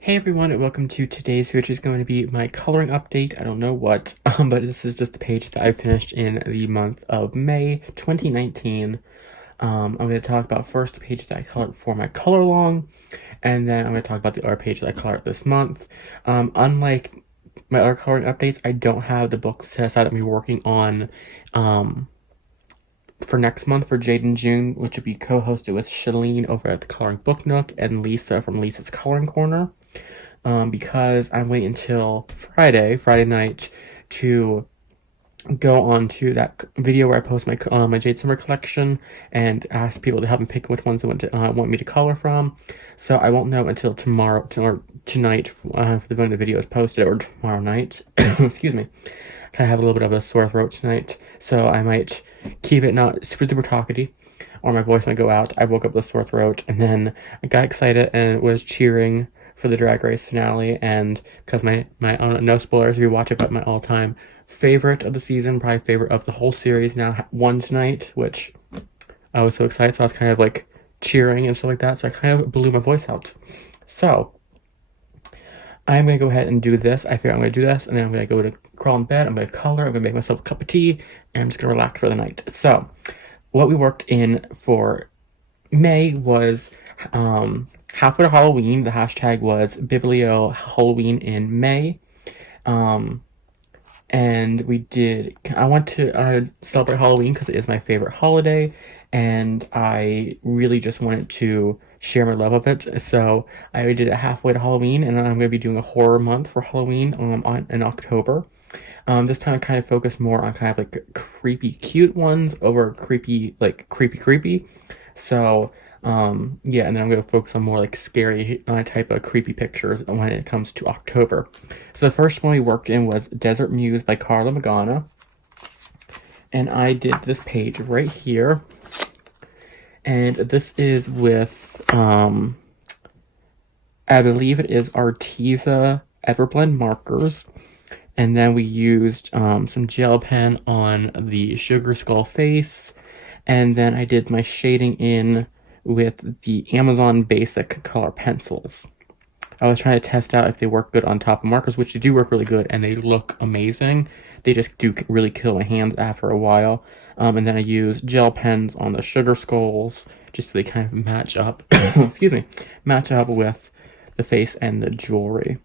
Hey everyone, and welcome to today's, which is going to be my coloring update. I don't know what, but this is just the page that I finished in the month of May 2019. I'm going to talk about first the page that I colored for my color along, and then I'm going to talk about the other page that I colored this month. Unlike my other coloring updates, I don't have the books set aside that I'm working on for next month for Jade In June, which will be co-hosted with Shelleen over at the Coloring Book Nook and Lisa from Lisa's Coloring Corner. Because I'm waiting until Friday night, to go on to that video where I post my my Jade Summer collection and ask people to help me pick which ones they want me to color from. So I won't know until tomorrow or tonight for when the video is posted, or tomorrow night. Excuse me. I have a little bit of a sore throat tonight, so I might keep it not super talkative, or my voice might go out. I woke up with a sore throat, and then I got excited and was cheering for the Drag Race finale, and because my no spoilers if you watch it, but my all-time favorite of the season, probably favorite of the whole series, now won tonight, which I was so excited, so I was kind of like cheering and stuff like that, so I kind of blew my voice out. So I'm going to go ahead and do this. I figure I'm going to do this, and then I'm going to go to crawl in bed, I'm going to color, I'm going to make myself a cup of tea, and I'm just going to relax for the night. So what we worked in for May was halfway to Halloween. The hashtag was Biblio Halloween in May. And I want to celebrate Halloween because it is my favorite holiday, and I really just wanted to share my love of it. So I did it halfway to Halloween, and I'm going to be doing a horror month for Halloween in October. This time I kind of focused more on kind of like creepy cute ones over creepy. So yeah, and then I'm going to focus on more like scary type of creepy pictures when it comes to October. So the first one we worked in was Desert Muse by Carla Magana. And I did this page right here. And this is with, I believe it is Arteza Everblend markers. And then we used some gel pen on the Sugar Skull face. And then I did my shading in with the Amazon Basic color pencils. I was trying to test out if they work good on top of markers, which they do work really good, and they look amazing. They just do really kill my hands after a while. And then I used gel pens on the Sugar Skulls, just so they kind of match up, match up with the face and the jewelry.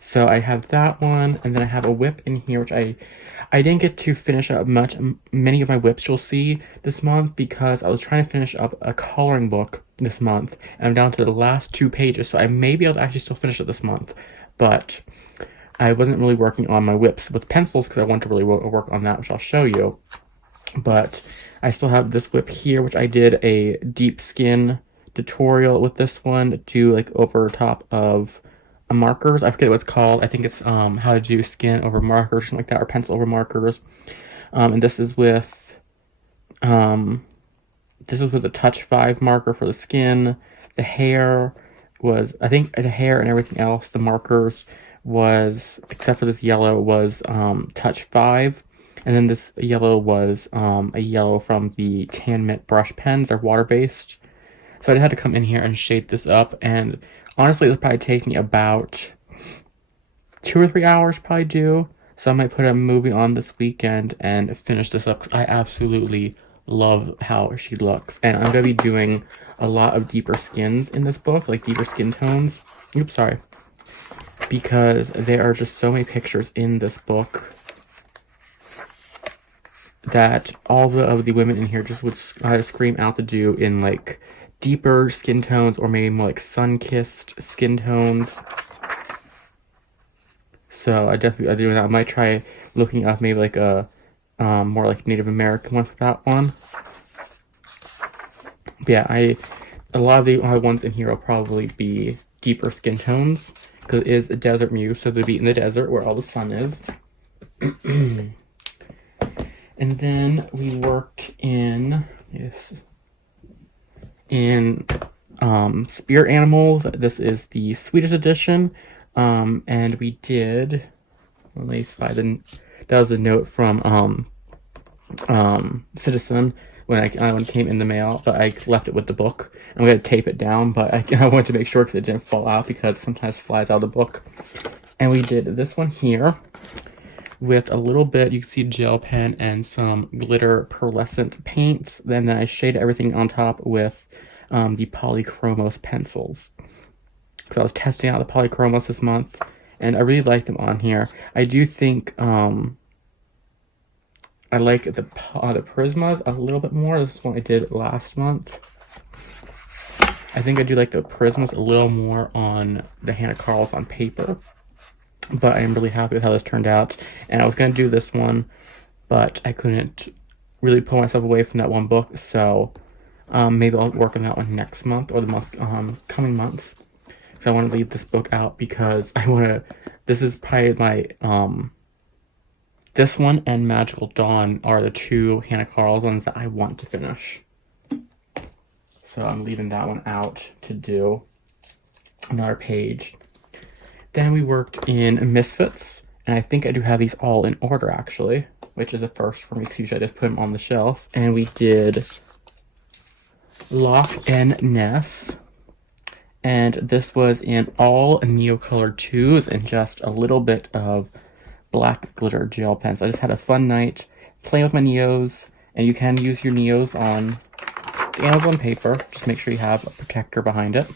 So I have that one, and then I have a whip in here, which I didn't get to finish up many of my whips you'll see this month, because I was trying to finish up a coloring book this month, and I'm down to the last 2 pages, so I may be able to actually still finish it this month, but I wasn't really working on my whips with pencils because I want to really work on that, which I'll show you. But I still have this whip here, which I did a deep skin tutorial with this one to do like over top of markers. I forget what it's called. I think it's how to do skin over markers, something like that, or pencil over markers. And this is with a touch 5 marker for the skin. The hair was, I think the hair and everything else, the markers was, except for this yellow, was touch 5. And then this yellow was a yellow from the Tan Mint brush pens. They're water-based. So I had to come in here and shade this up, and honestly, it'll probably take me about 2 or 3 hours, probably do. So I might put a movie on this weekend and finish this up, because I absolutely love how she looks. And I'm going to be doing a lot of deeper skins in this book, like deeper skin tones. Oops, sorry. Because there are just so many pictures in this book that all of the women in here just would scream out to do in like deeper skin tones, or maybe more like sun-kissed skin tones. So I definitely do that. I might try looking up maybe like a more like Native American one for that one. But yeah, a lot of the ones in here will probably be deeper skin tones, because it is a desert muse, so they'll be in the desert where all the sun is. And then we worked in Spirit Animals. This is the Swedish edition, and we did, let me slide in, that was a note from Citizen when it came in the mail, but I left it with the book. I'm going to tape it down, but I wanted to make sure because it didn't fall out, because sometimes it flies out of the book. And we did this one here with a little bit, you can see gel pen and some glitter pearlescent paints. Then I shaded everything on top with the Polychromos pencils. Because I was testing out the Polychromos this month, and I really like them on here. I do think I like the Prismas a little bit more. This is one I did last month. I think I do like the Prismas a little more on the Hannah Carls on paper. But I am really happy with how this turned out. And I was going to do this one, but I couldn't really pull myself away from that one book. So maybe I'll work on that one next month, or the coming months. So I want to leave this book out because I want to... This is probably my... this one and Magical Dawn are the two Hannah Carls ones that I want to finish. So I'm leaving that one out to do another page. Then we worked in Misfits, and I think I do have these all in order, actually, which is a first for me, because usually I just put them on the shelf. And we did Lock and Ness, and this was in all Neocolor 2s and just a little bit of black glitter gel pens. I just had a fun night playing with my Neos, and you can use your Neos on the Amazon paper. Just make sure you have a protector behind it.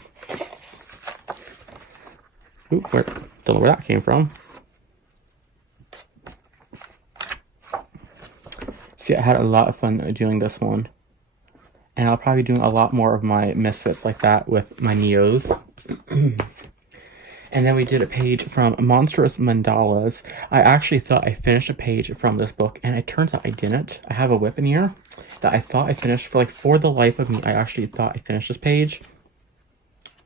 Ooh, don't know where that came from. See, I had a lot of fun doing this one. And I'll probably be doing a lot more of my Misfits like that with my Neos. And then we did a page from Monstrous Mandalas. I actually thought I finished a page from this book, and it turns out I didn't. I have a whip in here that I thought I finished. For the life of me, I actually thought I finished this page.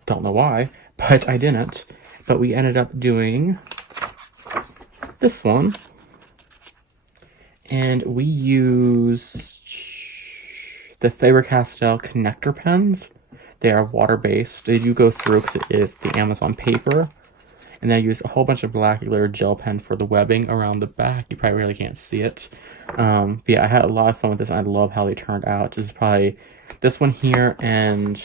Don't know why, but I didn't. But we ended up doing this one. And we used the Faber-Castell connector pens. They are water-based. They do go through because it is the Amazon paper. And then I used a whole bunch of black glitter gel pen for the webbing around the back. You probably really can't see it. But yeah, I had a lot of fun with this, and I love how they turned out. This is probably this one here, and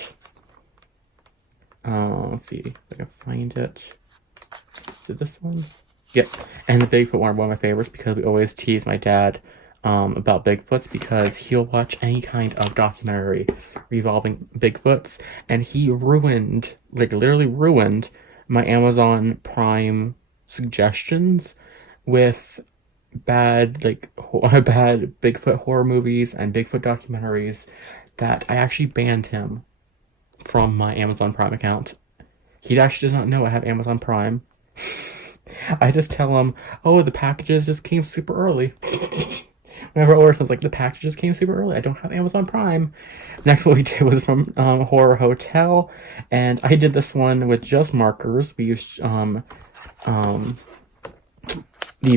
let's see if I can find it. Is it this one? Yep. And the Bigfoot one are one of my favorites, because we always tease my dad about Bigfoots, because he'll watch any kind of documentary revolving Bigfoots, and he ruined, like literally ruined, my Amazon Prime suggestions with bad Bigfoot horror movies and Bigfoot documentaries that I actually banned him from my Amazon Prime account. He actually does not know I have Amazon Prime. I just tell him, oh, the packages just came super early. Whenever I order something, like, the packages came super early. I don't have Amazon Prime. Next, what we did was from Horror Hotel, and I did this one with just markers. We used the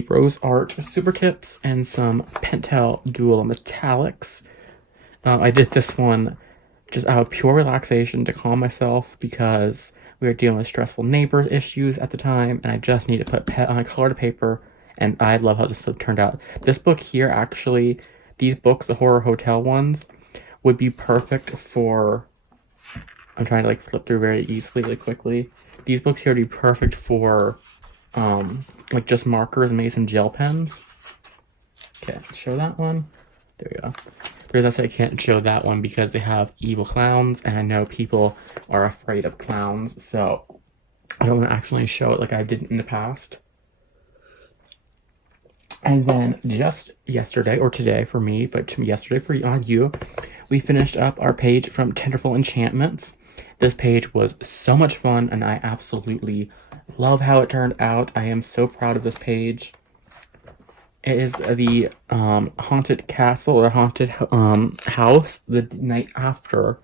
Rose Art Super Tips and some Pentel Dual Metallics. I did this one just out of pure relaxation to calm myself, because we were dealing with stressful neighbor issues at the time, and I just needed to put color to paper. And I love how this turned out. This book here, actually, these books, the Horror Hotel ones, would be perfect for... I'm trying to, like, flip through very easily, really quickly. These books here would be perfect for, like, just markers and maybe some gel pens. Okay, show that one. There we go. The reason I say I can't show that one because they have evil clowns, and I know people are afraid of clowns, so I don't want to accidentally show it like I did in the past. And then just yesterday, or today for me, but yesterday for you, we finished up our page from Tenderful Enchantments. This page was so much fun, and I absolutely love how it turned out. I am so proud of this page. It is the haunted castle, or haunted house, the night after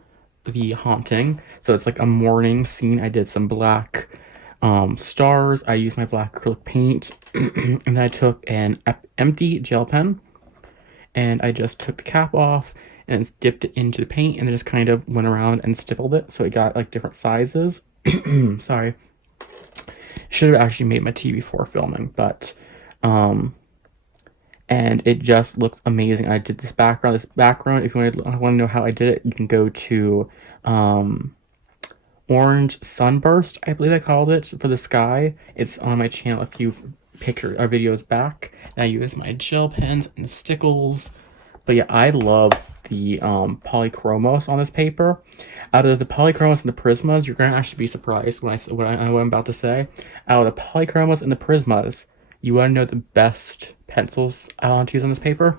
the haunting. So it's like a morning scene. I did some black stars. I used my black acrylic paint, and then I took an empty gel pen, and I just took the cap off and dipped it into the paint, and then just kind of went around and stippled it, so it got like different sizes. Sorry. Should have actually made my tea before filming, but and it just looks amazing. I did this background. If you want to know how I did it, you can go to Orange Sunburst, I believe I called it, for the sky. It's on my channel a few pictures or videos back. And I use my gel pens and stickles. But yeah, I love the polychromos on this paper. Out of the polychromos and the prismas, you're gonna actually be surprised when what I'm about to say. Out of the polychromos and the prismas, you want to know the best pencils I want to use on this paper?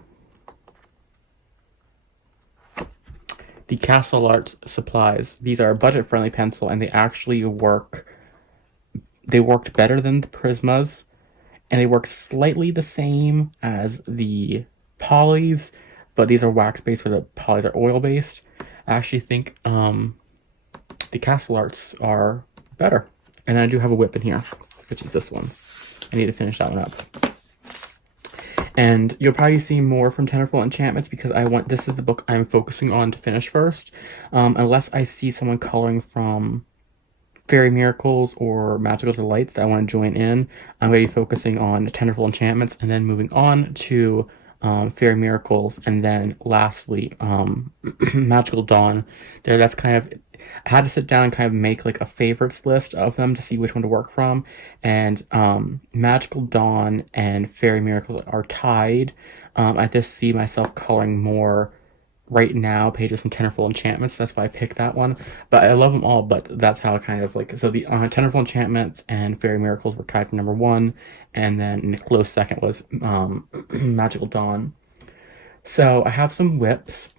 The Castle Arts Supplies. These are a budget-friendly pencil, and they actually work. They worked better than the prismas, and they work slightly the same as the polys, but these are wax-based where the polys are oil-based. I actually think the Castle Arts are better. And I do have a whip in here, which is this one. I need to finish that one up. And you'll probably see more from Tenderful Enchantments because this is the book I'm focusing on to finish first. Unless I see someone coloring from Fairy Miracles or Magical Delights that I want to join in, I'm going to be focusing on Tenderful Enchantments and then moving on to Fairy Miracles, and then lastly, Magical Dawn. That's kind of, I had to sit down and kind of make like a favorites list of them to see which one to work from, and Magical Dawn and Fairy Miracles are tied. I just see myself coloring more right now pages from Tenderful Enchantments. That's why I picked that one. But I love them all, but that's how kind of like, so the Tenderful Enchantments and Fairy Miracles were tied for number 1, and then in a close second was Magical Dawn. So I have some whips,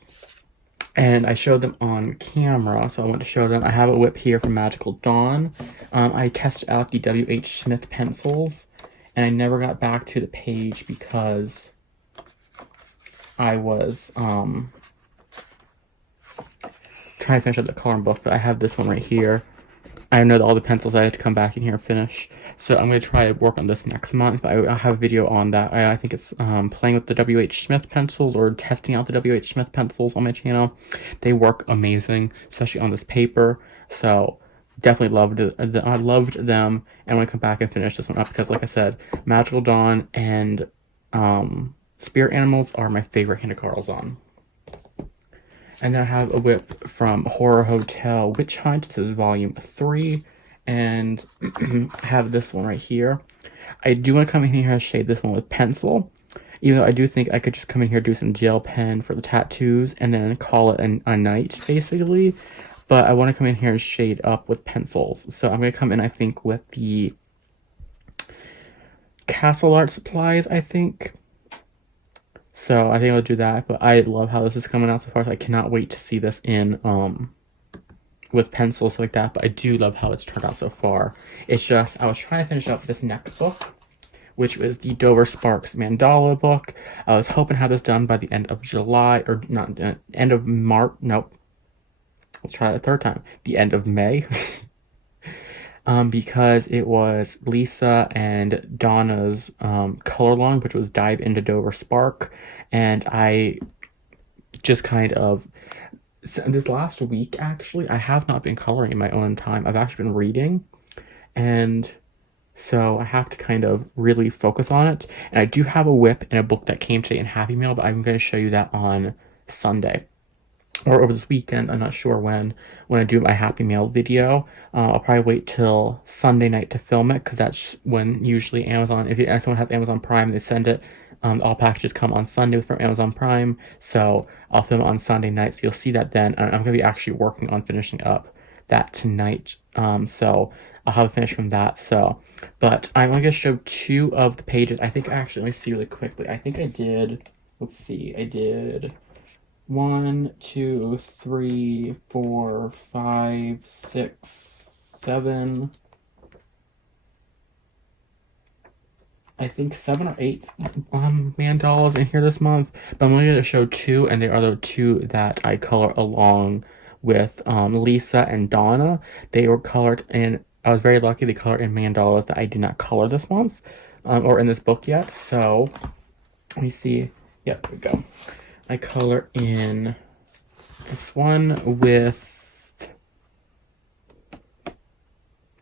and I showed them on camera, so I want to show them. I have a whip here from Magical Dawn. I tested out the W.H. Smith pencils, and I never got back to the page because I was trying to finish up the coloring book, but I have this one right here. I know all the pencils I have to come back in here and finish, so I'm going to try to work on this next month, but I'll have a video on that. I think it's playing with the W.H. Smith pencils or testing out the W.H. Smith pencils on my channel. They work amazing, especially on this paper, so definitely loved I loved them, and I'm going to come back and finish this one up because, like I said, Magical Dawn and Spirit Animals are my favorite hand of colors on. And then I have a whip from Horror Hotel Witch Hunt. This is volume 3. And I have this one right here. I do want to come in here and shade this one with pencil. Even though I do think I could just come in here, do some gel pen for the tattoos, and then call it a night, basically. But I want to come in here and shade up with pencils. So I'm going to come in, I think, with the Castle Art Supplies, I think. So I think I'll do that, but I love how this is coming out so far, so I cannot wait to see this in with pencils like that, but I do love how it's turned out so far. It's just, I was trying to finish up this next book, which was the Dover Sparks Mandala book. I was hoping to have this done by the end of July, or not, end of March, nope. Let's try it a third time. The end of May. Because it was Lisa and Donna's color long, which was Dive into Dover Spark, and I just kind of, this last week actually, I have not been coloring in my own time. I've actually been reading, and so I have to kind of really focus on it. And I do have a whip and a book that came today in Happy Mail, but I'm going to show you that on Sunday. Or over this weekend, I'm not sure when I do my Happy Mail video. I'll probably wait till Sunday night to film it, because that's when usually Amazon, if someone has Amazon Prime, they send it. All packages come on Sunday from Amazon Prime, so I'll film it on Sunday night, so you'll see that then. I'm going to be actually working on finishing up that tonight, so I'll have a finish from that. So, but I'm going to show 2 of the pages. I think actually, let me see really quickly. I think I did, let's see, I did 1, 2, 3, 4, 5, 6, 7. I think 7 or 8 mandalas in here this month. But I'm only going to show 2, and there are the 2 that I color along with Lisa and Donna. They were colored in, I was very lucky, they colored in mandalas that I did not color this month, or in this book yet. So, let me see. Yep, there we go. I color in this one with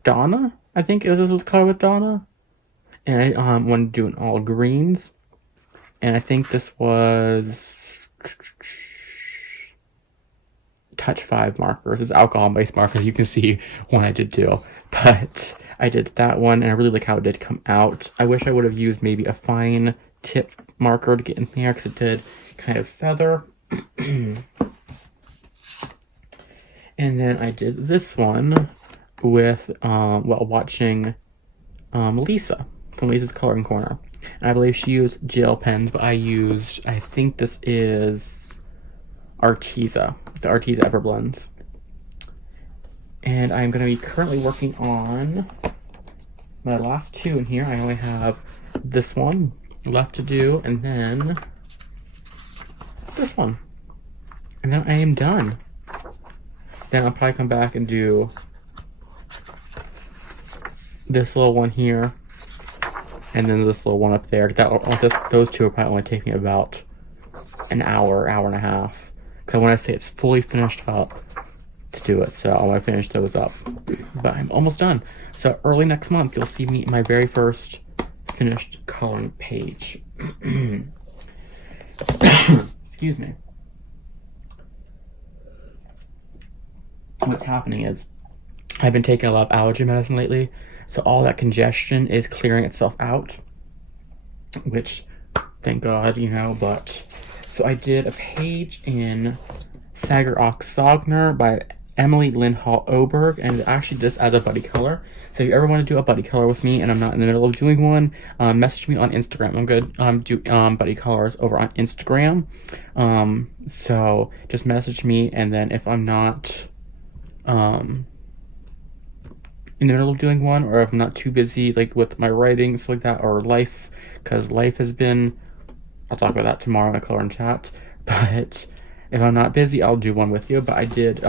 Donna. I think this was colored with Donna. And I wanted to do an all greens. And I think this was Touch 5 markers. It's alcohol-based markers. You can see one I did do. But I did that one, and I really like how it did come out. I wish I would have used maybe a fine tip marker to get in there, because it did kind of feather. And then I did this one with, while watching Lisa from Lisa's Coloring Corner. And I believe she used gel pens, but I used, I think this is Arteza, the Arteza Everblends. And I'm going to be currently working on my last two in here. I only have this one left to do, and then this one. And then I am done. Then I'll probably come back and do this little one here, and then this little one up there. Those two will probably only take me about an hour, hour and a half. Because I want to say it's fully finished up to do it, so I want to finish those up. But I'm almost done. So early next month, you'll see me in my very first finished coloring page. Excuse me. What's happening is I've been taking a lot of allergy medicine lately, so all that congestion is clearing itself out, which, thank God, you know. But so I did a page in Sagar Oxogner by Emily Lynn Hall Oberg, and actually this as a buddy color. So if you ever want to do a buddy color with me and I'm not in the middle of doing one, message me on Instagram. I'm good do buddy colors over on Instagram. So just message me, and then if I'm not in the middle of doing one, or if I'm not too busy like with my writing, stuff like that, or life, because life has been, I'll talk about that tomorrow in a color and chat. But if I'm not busy, I'll do one with you. But I did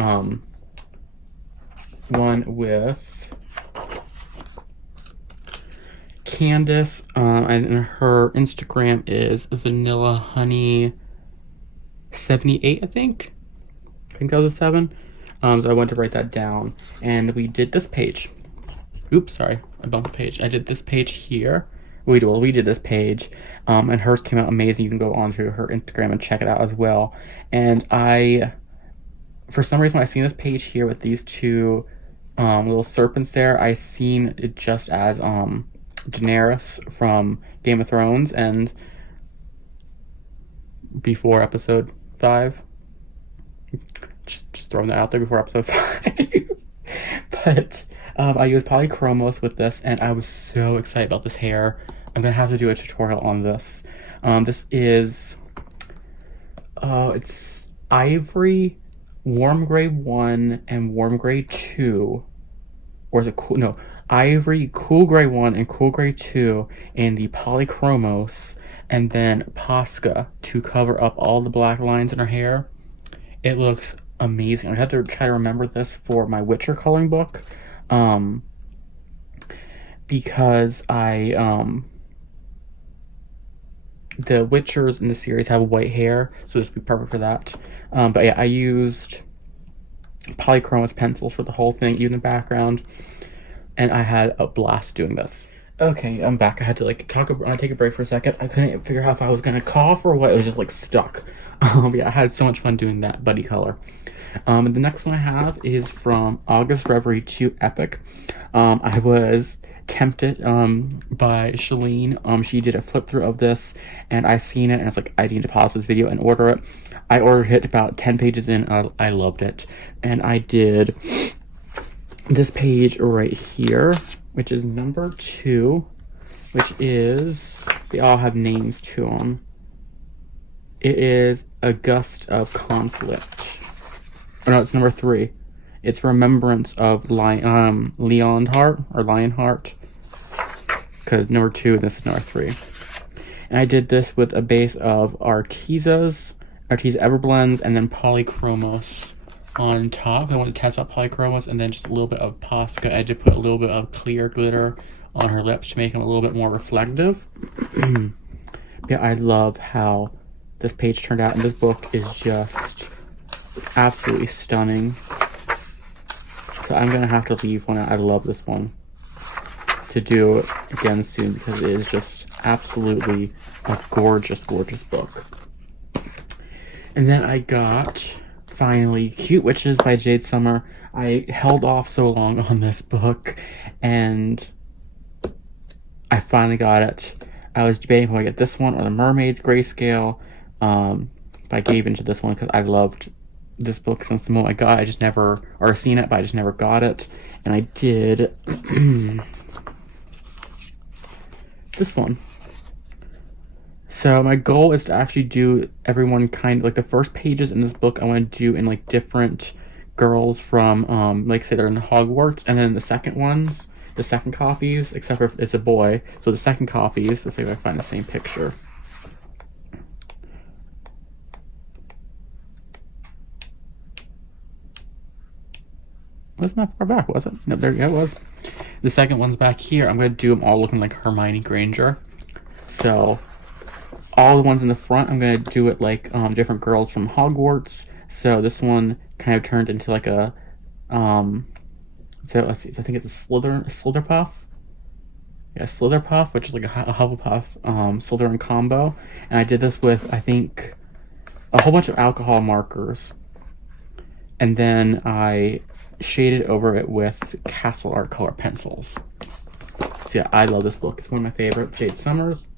one with Candice, and her Instagram is Vanilla Honey 78, I think that was a 7. So I went to write that down, and we did this page. Oops, sorry, I bumped the page. I did this page here. We did this page, and hers came out amazing. You can go on to her Instagram and check it out as well. And for some reason, when I seen this page here with these two little serpents there, I seen it just as Daenerys from Game of Thrones, and before episode 5. Just throwing that out there, before episode 5. But I used polychromos with this, and I was so excited about this hair. I'm gonna have to do a tutorial on this. This is it's Ivory, Warm Gray 1, and Warm Gray 2. Or is it cool? No, Ivory, Cool Gray 1, and Cool Gray 2, and the polychromos, and then Posca to cover up all the black lines in her hair. It looks amazing. I have to try to remember this for my Witcher coloring book, because the Witchers in the series have white hair, so this would be perfect for that. But yeah, I used polychromos pencils for the whole thing, even the background, and I had a blast doing this. Okay, I'm back. I had to take a break for a second. I couldn't figure out if I was gonna cough or what. It was just like stuck. Yeah, I had so much fun doing that buddy color. And the next one I have is from August Reverie 2 Epic. I was tempted by Shelleen. She did a flip through of this, and I seen it, and I was like, I need to pause this video and order it. I ordered it about 10 pages in. I loved it, and I did this page right here, which is number 2, which is, they all have names to them. It is A Gust of Conflict. Oh no, it's number 3. It's Remembrance of Lionheart, because number 2 and this is number 3. And I did this with a base of Arteza Everblends, and then polychromos on top. I want to test out polychromos, and then just a little bit of Posca. I did put a little bit of clear glitter on her lips to make them a little bit more reflective. Yeah, I love how this page turned out, and this book is just absolutely stunning. So I'm gonna have to leave one. I love this one to do again soon, because it is just absolutely a gorgeous, gorgeous book. And then I got finally, Cute Witches by Jade Summer. I held off so long on this book, and I finally got it. I was debating whether I get this one or the Mermaid's Grayscale, but I gave into this one because I loved this book since the moment I got it. I just never, or seen it, but I just never got it. And I did this one. So my goal is to actually do everyone kind of, like the first pages in this book I want to do in like different girls from, like say they're in Hogwarts, and then the second ones, the second copies, except for if it's a boy, so the second copies, let's see if I find the same picture. Wasn't that far back, was it? No, there it was. The second one's back here. I'm going to do them all looking like Hermione Granger. So all the ones in the front, I'm going to do it like different girls from Hogwarts. So this one kind of turned into like a, so let's see, I think it's a Slitherpuff. Yeah, Slitherpuff, which is like a Hufflepuff Slytherin combo. And I did this with, I think, a whole bunch of alcohol markers. And then I shaded over it with Castle Art color pencils. So yeah, I love this book. It's one of my favorite, Jade Summers.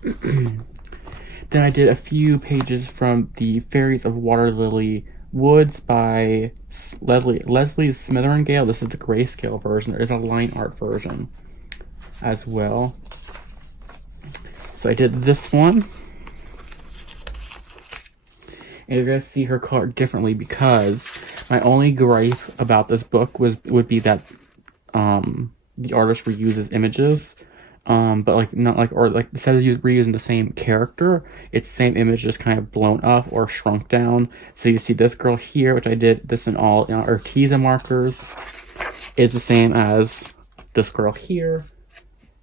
Then I did a few pages from the Fairies of Water Lily Woods by Leslie Smithering-Gale. This is the grayscale version. There is a line art version as well. So I did this one. And you're going to see her color differently because my only gripe about this book would be that the artist reuses images. But like not like, or like instead of reusing the same character, it's same image just kind of blown up or shrunk down. So you see this girl here, which I did this in all Arteza markers, is the same as this girl here,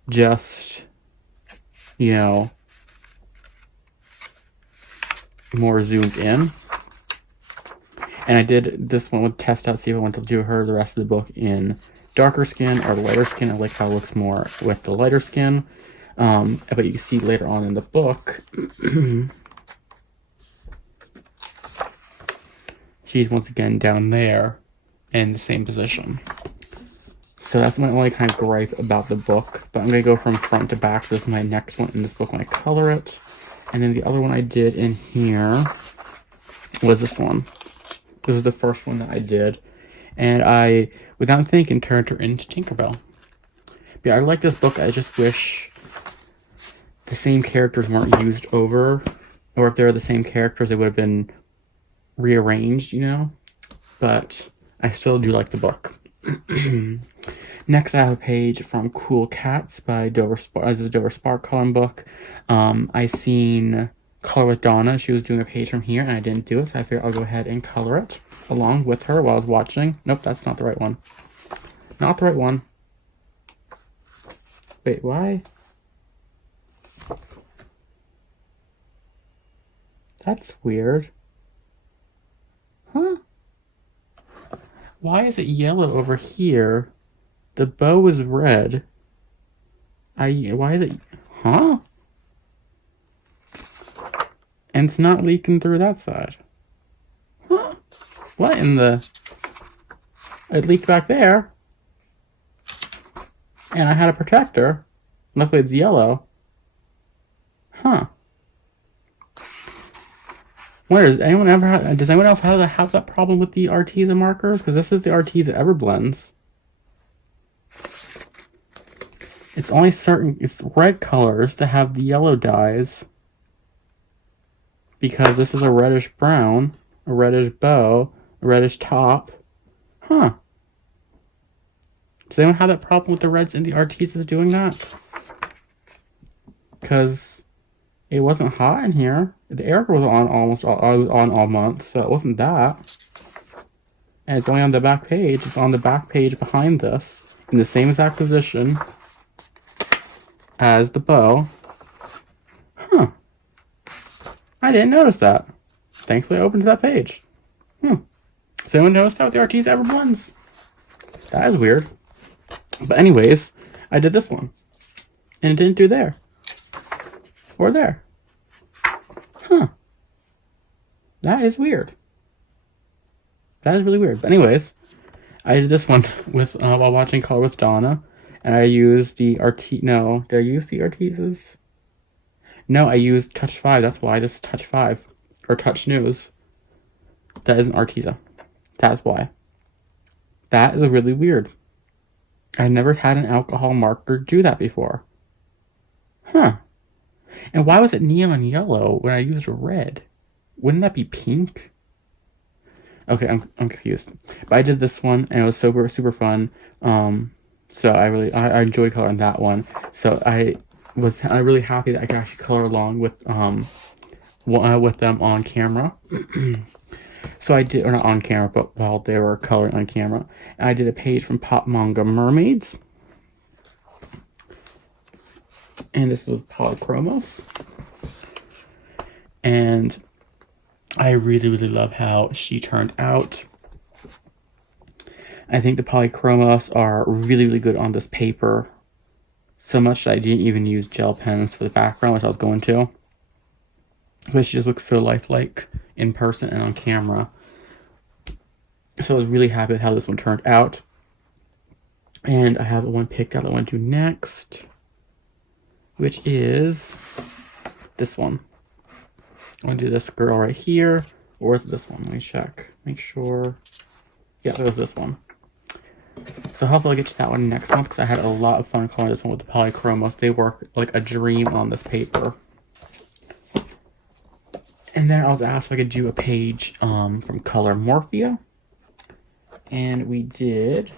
just, you know, more zoomed in. And I did this one with test out, see if I want to do her the rest of the book in darker skin or lighter skin. I like how it looks more with the lighter skin. But you can see later on in the book, she's once again down there in the same position. So that's my only kind of gripe about the book. But I'm going to go from front to back. So this is my next one in this book when I color it. And then the other one I did in here was this one. This is the first one that I did. And I, without thinking, turned her into Tinkerbell. But yeah, I like this book. I just wish the same characters weren't used over. Or if they're the same characters, they would have been rearranged, you know? But I still do like the book. Next, I have a page from Cool Cats by Dover Spark. This is a Dover Spark coloring book. I seen Color with Donna. She was doing a page from here, and I didn't do it, so I figured I'll go ahead and color it along with her while I was watching. Nope, that's not the right one. Not the right one. Wait, why? That's weird. Huh? Why is it yellow over here? The bow is red. Why is it... Huh? And it's not leaking through that side. Huh? What in the... It leaked back there. And I had a protector. Luckily it's yellow. Huh. Does anyone else have that problem with the Arteza markers? Because this is the Arteza Everblends. It's only it's red colors that have the yellow dyes. Because this is a reddish brown, a reddish bow, a reddish top. Huh. Does anyone have that problem with the reds in the Artezas doing that? Because it wasn't hot in here. The air was on all month, so it wasn't that. And it's only on the back page. It's on the back page behind this, in the same exact position as the bow. Huh. I didn't notice that. Thankfully I opened that page. Does anyone notice that with the Arteza Everblends? That is weird. But anyways, I did this one. And it didn't do there. Or there. Huh. That is weird. That is really weird. But anyways, I did this one with while watching Color with Donna, and I used the No, did I use the Arteses? No, I used Touch 5. That's why. This is Touch 5. Or Touch News. That isn't Arteza. That's why. That is really weird. I've never had an alcohol marker do that before. Huh. And why was it neon yellow when I used red? Wouldn't that be pink? Okay, I'm confused. But I did this one, and it was super, super fun. So I enjoyed coloring that one. So I'm really happy that I could actually color along with them on camera. So I did, or not on camera, but while they were coloring on camera. And I did a page from pop manga Mermaids. And this was Polychromos. And I really, really love how she turned out. I think the Polychromos are really, really good on this paper. So much that I didn't even use gel pens for the background, which I was going to. But she just looks so lifelike in person and on camera. So I was really happy with how this one turned out. And I have one picked out that I want to do next, which is this one. I want to do this girl right here. Or is it this one? Let me check. Make sure. Yeah, it was this one. So hopefully I'll get to that one next month, because I had a lot of fun coloring this one with the Polychromos. They work like a dream on this paper. And then I was asked if I could do a page from Color Morphia. And we did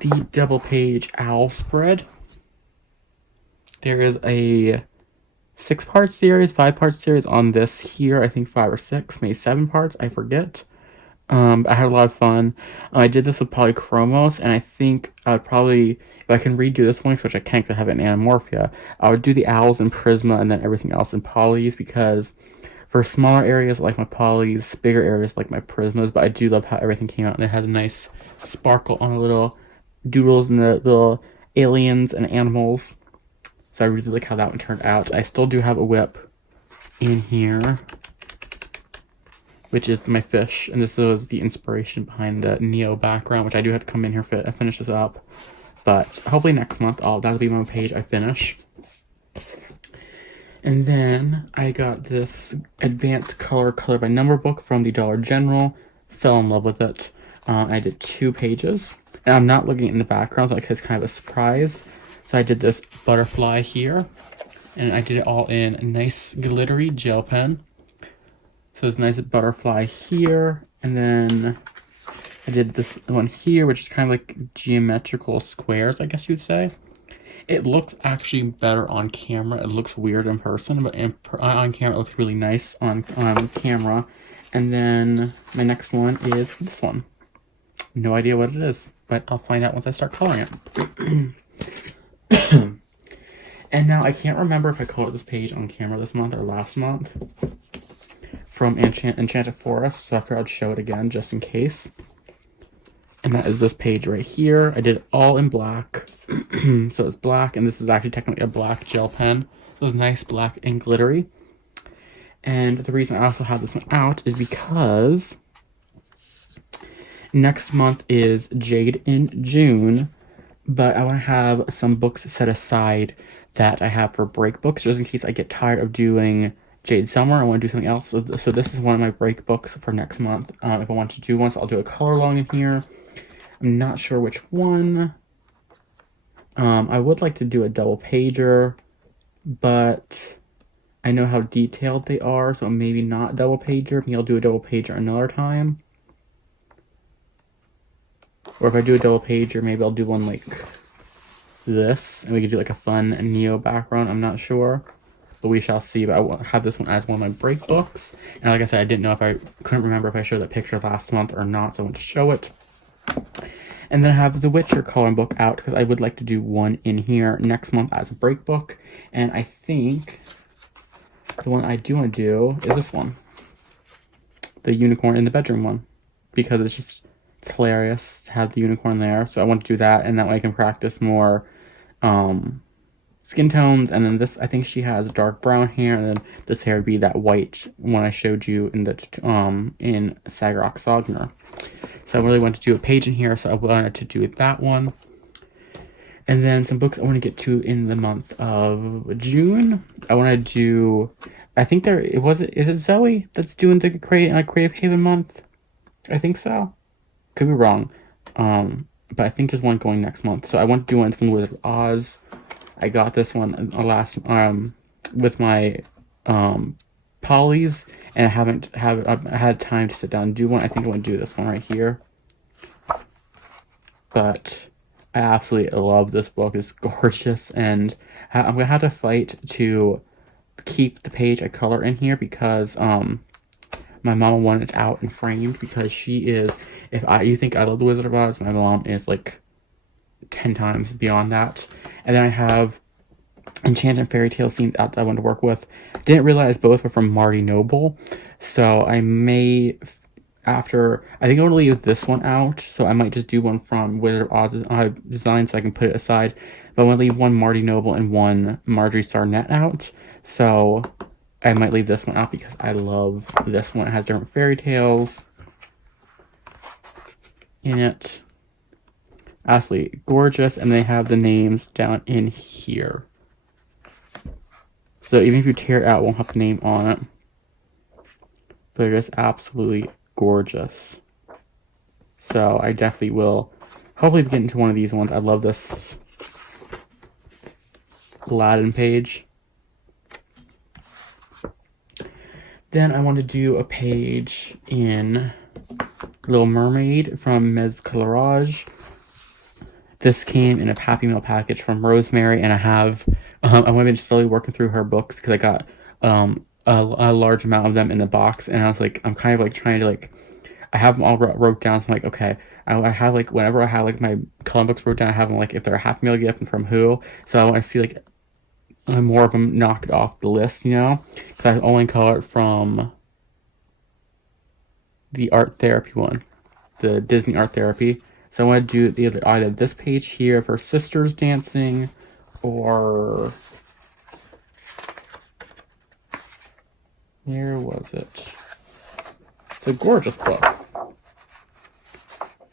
the double page owl spread. There is a 6-part series, 5-part series on this here. I think 5 or 6, maybe 7 parts. I forget. I had a lot of fun. I did this with Polychromos, and I think I would probably, if I can redo this one, which I can't because I have it in Anamorphia, I would do the owls in Prisma and then everything else in Polys, because for smaller areas like my Polys, bigger areas like my Prismas, but I do love how everything came out, and it has a nice sparkle on the little doodles and the little aliens and animals. So I really like how that one turned out. I still do have a whip in here, which is my fish. And this was the inspiration behind the Neo background, which I do have to come in here and finish this up. But hopefully next month, that'll be my page I finish. And then I got this Advanced Color by Number book from the Dollar General. Fell in love with it. I did 2 pages. And I'm not looking in the background, so it's kind of a surprise. So I did this butterfly here, and I did it all in a nice glittery gel pen. So it's a nice butterfly here, and then I did this one here, which is kind of like geometrical squares, I guess you'd say. It looks actually better on camera. It looks weird in person, but on camera it looks really nice on camera. And then my next one is this one. No idea what it is, but I'll find out once I start coloring it. And now I can't remember if I colored this page on camera this month or last month from Enchanted Forest, so I figured I'd show it again just in case. And that is this page right here. I did it all in black. So it's black, and this is actually technically a black gel pen. So it's nice black and glittery. And the reason I also have this one out is because next month is Jade in June, but I want to have some books set aside that I have for break books, just in case I get tired of doing Jade Summer. I want to do something else. So this is one of my break books for next month. If I want to do one, so I'll do a color along in here. I'm not sure which one. I would like to do a double pager, but I know how detailed they are, so maybe not double pager. Maybe I'll do a double pager another time. Or if I do a double pager, maybe I'll do one like this, and we could do like a fun Neo background. I'm not sure, but we shall see. But I have this one as one of my break books, and like I said, I didn't know if I couldn't remember if I showed that picture last month or not, so I want to show it. And then I have the Witcher coloring book out, because I would like to do one in here next month as a break book. And I think the one I do want to do is this one, the unicorn in the bedroom one, because it's hilarious to have the unicorn there. So I want to do that, and that way I can practice more skin tones, and then this, I think she has dark brown hair, and then this hair would be that white one I showed you in the in Sagar Sogner. So I really wanted to do a page in here, so I wanted to do that one. And then some books I want to get to in the month of June. I want to do, I think is it Zoe that's doing the Creative Haven month? I think so. Could be wrong. But I think there's one going next month. So I want to do one from the Wizard of Oz. I got this one last with my polys, and I haven't had time to sit down and do one. I think I want to do this one right here. But I absolutely love this book. It's gorgeous, and I'm gonna have to fight to keep the page I color in here because my mom wanted it out and framed because she is, you think I love the Wizard of Oz, my mom is like 10 times beyond that. And then I have Enchanted and Fairy Tale scenes out that I want to work with. Didn't realize both were from Marty Noble, so I may, I think I'm going to leave this one out, so I might just do one from Wizard of Oz design so I can put it aside. But I want to leave one Marty Noble and one Marjorie Sarnett out, so I might leave this one out because I love this one. It has different fairy tales in it. Absolutely gorgeous, and they have the names down in here. So even if you tear it out, it won't have the name on it. But it is absolutely gorgeous. So I definitely will hopefully get into one of these ones. I love this Aladdin page. Then I want to do a page in Little Mermaid from Mes Colorage. This came in a Happy Meal package from Rosemary, and I have I'm going to be slowly working through her books because I got a large amount of them in the box, and I was like, I'm kind of like trying to like, I have them all wrote down, so I'm like, okay, I have like, whenever I have like my coloring books wrote down, I have them like if they're a Happy Meal gift and from who, so I want to see like more of them knocked off the list, you know, because I only colored from the art therapy one, the Disney art therapy. So I want to do either this page here for sisters dancing, or where was it? It's a gorgeous book,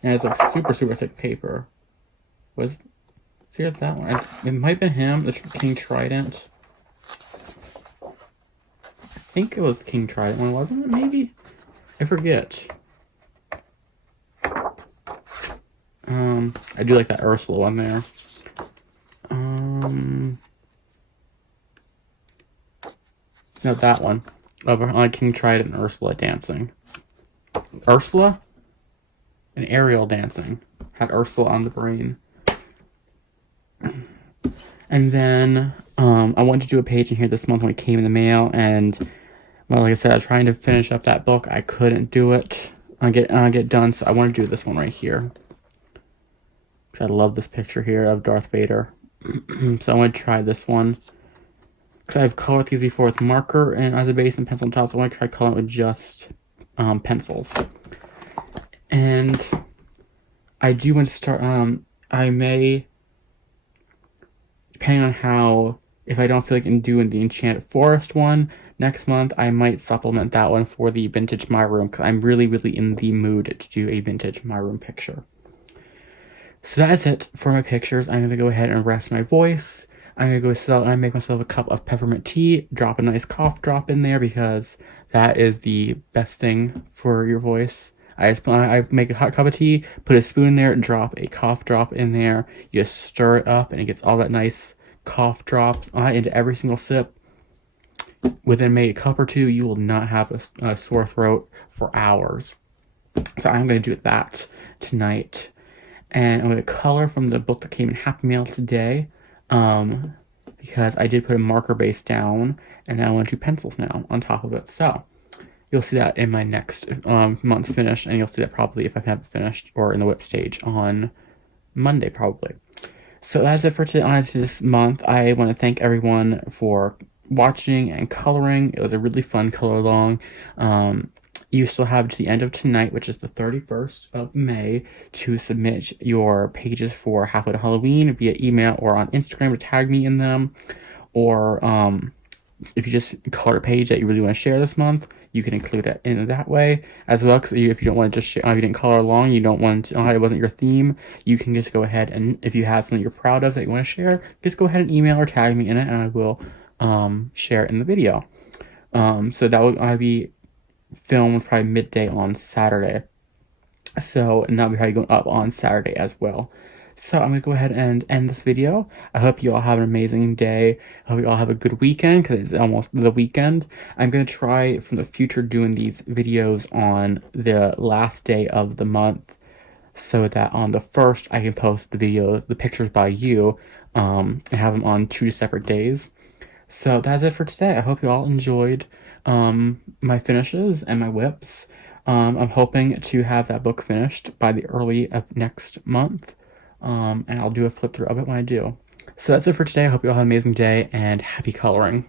and it's like super thick paper. Was it that one? It might have been him, the King Trident. I think it was the King Trident one, wasn't it? Maybe, I forget. I do like that Ursula one there. No, that one. Of King Trident and Ursula dancing. Ursula? And Ariel dancing. Had Ursula on the brain. And then, I wanted to do a page in here this month when it came in the mail, and, well, like I said, I was trying to finish up that book. I couldn't do it. I get done, so I want to do this one right here. I love this picture here of Darth Vader. So I'm going to try this one. Because I've colored these before with marker and as a base and pencil on top. So I want to try coloring with just pencils. And I do want to start, I may, depending on how, if I don't feel like doing the Enchanted Forest one next month, I might supplement that one for the Vintage My Room. Because I'm really in the mood to do a Vintage My Room picture. So that is it for my pictures. I'm going to go ahead and rest my voice. I'm going to go make myself a cup of peppermint tea, drop a nice cough drop in there because that is the best thing for your voice. I make a hot cup of tea, put a spoon in there, drop a cough drop in there. You just stir it up and it gets all that nice cough drops into every single sip. Within maybe a cup or two, you will not have a sore throat for hours. So I'm going to do that tonight. And I'm going to color from the book that came in Happy Mail today, because I did put a marker base down, and now I want to do pencils now on top of it. So you'll see that in my next month's finish, and you'll see that probably if I haven't finished or in the whip stage on Monday probably. So that's it for this month. I want to thank everyone for watching and coloring. It was a really fun color along. You still have to the end of tonight, which is the 31st of May, to submit your pages for Halfway to Halloween via email or on Instagram to tag me in them. Or if you just color a page that you really want to share this month, you can include it in that way as well. Because if you don't want to just share, if you didn't color along, you don't want to, it wasn't your theme, you can just go ahead and if you have something you're proud of that you want to share, just go ahead and email or tag me in it, and I will share it in the video. So that will be filmed probably midday on Saturday. So, and that'll be probably going up on Saturday as well. So I'm going to go ahead and end this video. I hope you all have an amazing day. I hope you all have a good weekend, because it's almost the weekend. I'm going to try from the future doing these videos on the last day of the month, so that on the 1st I can post the videos, the pictures by you, and have them on 2 separate days. So that's it for today. I hope you all enjoyed my finishes and my whips. I'm hoping to have that book finished by the early of next month. And I'll do a flip through of it when I do. So that's it for today. I hope you all have an amazing day and happy coloring.